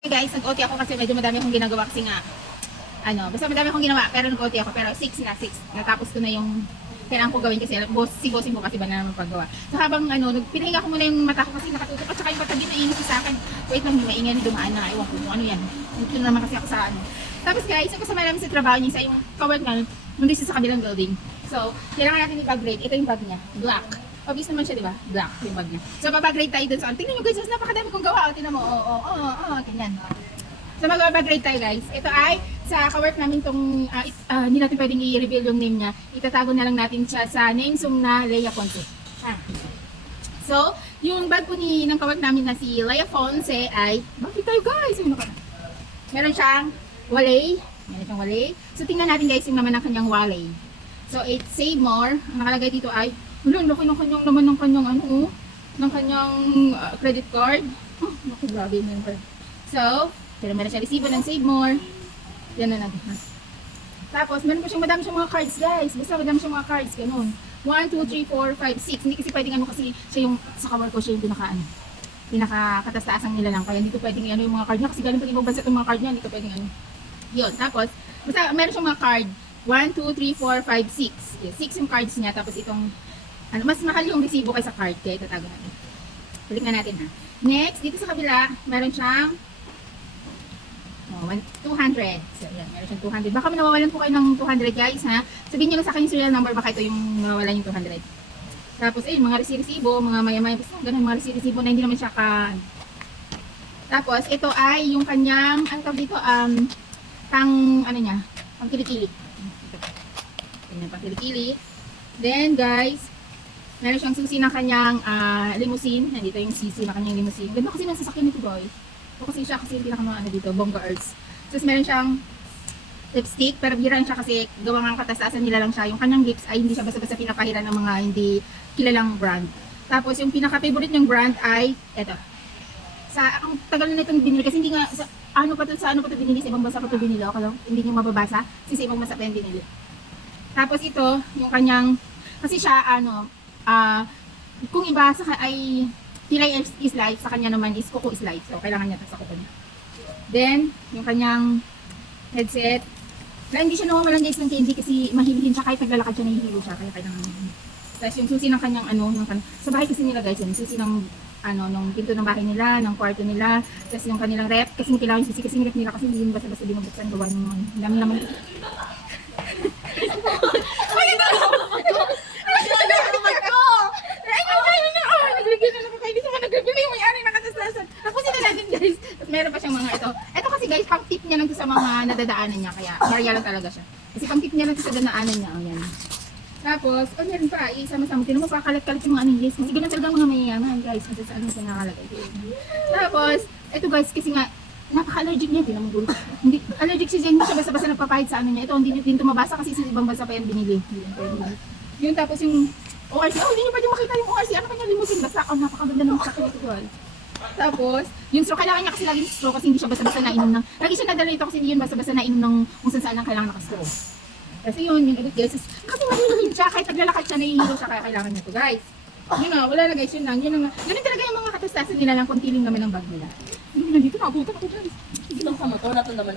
Hey guys, nag-OT ako kasi medyo madami akong ginagawa kasi nga basta madami akong ginawa pero nag-OT ako pero 6 natapos ko na yung kailangan ko gawin kasi bossing ko kasi ba na naman paggawa. So habang pinahinga ko muna yung mata ko kasi nakatutok at saka yung patabi na inis sa akin. Wait lang, may maingay na dumaan na, ewan ko kung ano yan. Ito na naman kasi ako sa Tapos guys, yung kasama namin sa trabaho niya, yung kawork namin, nandun siya sa kabilang building. So, kailangan natin i-bag-grade. Ito yung bag niya, black. Obvious naman siya, di ba? Black yung bag niya. So, babag-grade tayo dun sa tingnan nyo guys, napakadami kong gawa. Tingnan mo, ganyan. So, mag-grade tayo guys. Ito ay, sa kawork namin tong, hindi natin pwedeng i-reveal yung name niya. Itatago na lang natin siya sa name song na Leia Ponce. So, yung bag po ng kawork namin na si Leia Ponce ay, bakit tayo guys? Meron siyang walay. Meron siyang walay. So, tingnan natin guys yung naman ng kanyang walay. So, it's Save More. Ang nakalagay dito ay, laki ng kanyang naman ng kanyang ng kanyang credit card. Oh, naku, grabe na yun. So, pero meron siya resibo ng Save More. Yan na natin. Tapos, meron pa siyang madami siyang mga cards, guys. Basta madami siyang mga cards, ganun. 1, 2, 3, 4, 5, 6. Hindi kasi pwedeng kasi siya yung, sa kawork ko siya yung pinaka-katastaasang nila lang. Kaya hindi ko pwedeng yung mga card niya. Kasi galing pag ibang bansa itong mga card niya, hindi ko pwedeng Yun, tapos, basta meron siyang mga card. 1, 2, 3, 4, 5, 6. 6 yung cards niya. Tapos itong, mas mahal yung resibo kaysa card. Kaya itatago natin. Balik na natin ha. Next, dito sa kabila, meron siyang 200. So, yan, meron siyang 200. Baka nawawalan po kayo ng 200 guys ha. Sabihin nyo lang sa akin yung serial number, baka ito yung nawawalan yung 200. Tapos, ayun, mga resibo, mga maya-maya. Basta ganun, mga resibo na hindi naman siya Tapos, ito ay yung kanyang, ano tawag dito, pang kilikili. Pang kilikili. Then, guys, meron siyang susi ng kanyang limousine. Nandito yung sisi ng kanyang limousine. Ganda kasi ng sasakyan nito, boy. Ito kasi siya kasi yung pinaka dito, Bongga Earths. Tapos meron siyang lipstick, pero biran siya kasi gawa ng katastasan nila lang siya. Yung kanyang lips ay hindi siya basta-basta pinapahiran ng mga hindi kilalang brand. Tapos yung pinaka-favorite niyang brand ay eto. Ang tagal na itong binili kasi hindi nga sa ano pa to binili, sa ibang bansa pa to binili. Okay lang, hindi niyo mababasa kasi sa ibang bansa pa yan binili. Tapos ito, yung kanyang kasi siya kung iba sa ay Pilay is life, sa kanya naman is Coco is life. So, kailangan niya sa Coco niya. Then, yung kanyang headset. Na hindi siya nawawalan guys ng candy kasi mahilihin siya kahit naglalakad siya, nahihilo siya. Kaya kailangan niya. Tapos yung susi ng kanyang sa bahay kasi nila guys, yung susi ng nung pinto ng bahay nila, ng kwarto nila. Tapos yung kanilang rep, kasi may kailangan susi kasi yung rep nila kasi hindi yung basta-basta binubuksan gawa ng dami naman. Meron pa siyang mga ito. Ito kasi guys, pang tip niya lang sa mga nadadaanan niya. Kaya Maria lang talaga siya. Kasi pang tip niya lang sa dadaanan niya. O yan. Tapos, meron pa. Isama-sama. Tinan mo pa, kalat-kalat yung mga yes. Kasi ganun talaga mga mayayaman guys. Kasi sa siya nakalagay. Tapos, ito guys, kasi nga, napaka-allergic niya. Tinan mo gulo. Hindi, allergic siya. Hindi siya basta-basta nagpapahid sa ito. Hindi din mabasa kasi sa ibang bansa pa yan binili. Yun, tapos yung ORC. Hindi niyo pwede makita yung ORC. Ano kanya limousine? Basta, napakaganda ng sakit ito guys. Tapos, yung straw, kailangan niya kasi laging straw kasi hindi siya basta-basta nainom ng, lagi siya nadala ito kasi hindi yun basta-basta nainom ng kung saan lang kailangan naka-straw. Kasi yun, yung edit guys, kasi mahiluhin siya, kahit naglalakad siya, nahihilo siya, kaya kailangan niya ito guys. Yun na, wala na guys, yun lang, ganun talaga yung mga katastasan nila lang, konti lang naman ang bag nila. Nandito, nakabutan ako guys. Itong sa motor na ito naman